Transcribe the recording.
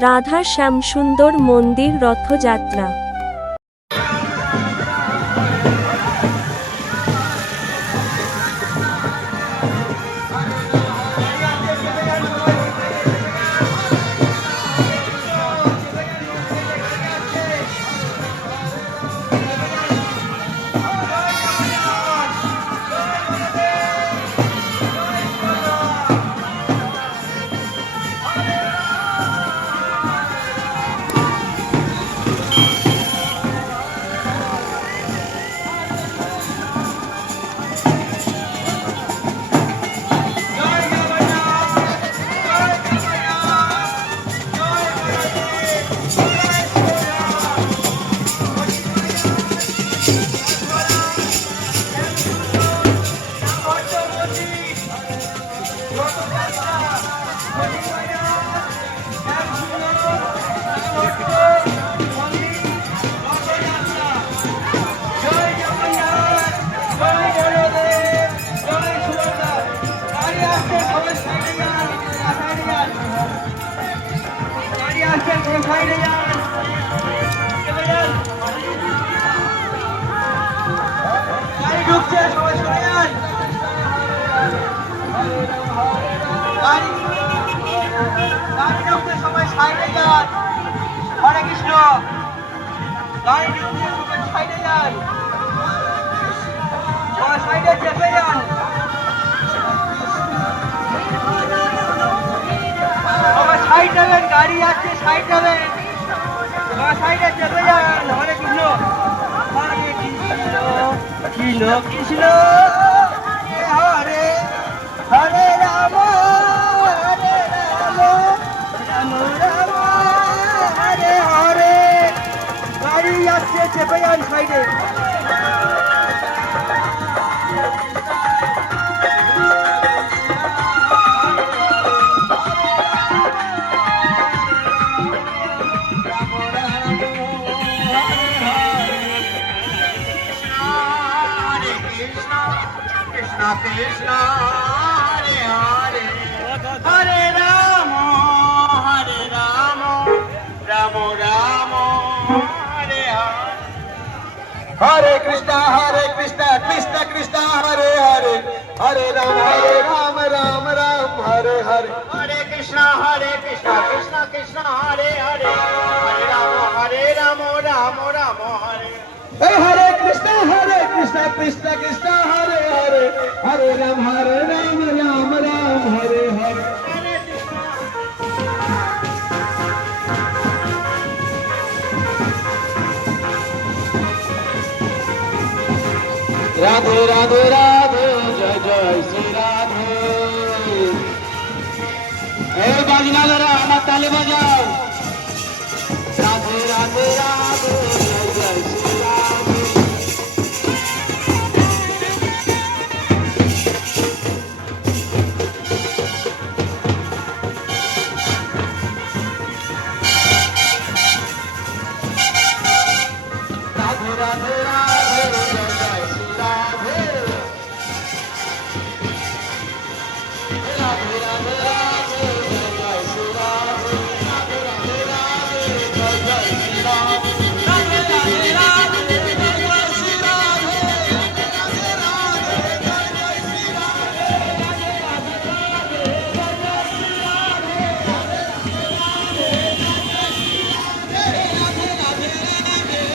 রাধা শ্যামসুন্দর মন্দির রথযাত্রা। হরে কৃষ্ণ গাড়ি ঢুকছে সবাই সাইডে যান, সবাই সাইডে চেপে যান, সবাই সাইড যাবেন, গাড়ি আসছে সাইড যাবেন, সবাই সাইডে চেপে যান। হরে কৃষ্ণ কৃষ্ণ কৃষ্ণ হরে হরে রাম হরে রাম রাম রাম হরে হরে। গাড়ি আসছে চেপে যান সাইডে। কৃষ্ণ হরে হরে হরে রাম রাম রাম হরে হরে। হরে কৃষ্ণ কৃষ্ণ কৃষ্ণ হরে হরে হরে রাম রাম রাম হরে হরে। হরে কৃষ্ণ কৃষ্ণ কৃষ্ণ হরে হরে হরে রাম রাম রাম হরে। হরে কৃষ্ণ কৃষ্ণ কৃষ্ণ হরে হরে হরে রাম রাম রাম হরে হরে। রাধে রাধে রাধে জয় জয় শ্রী রাধে। এই বাজনা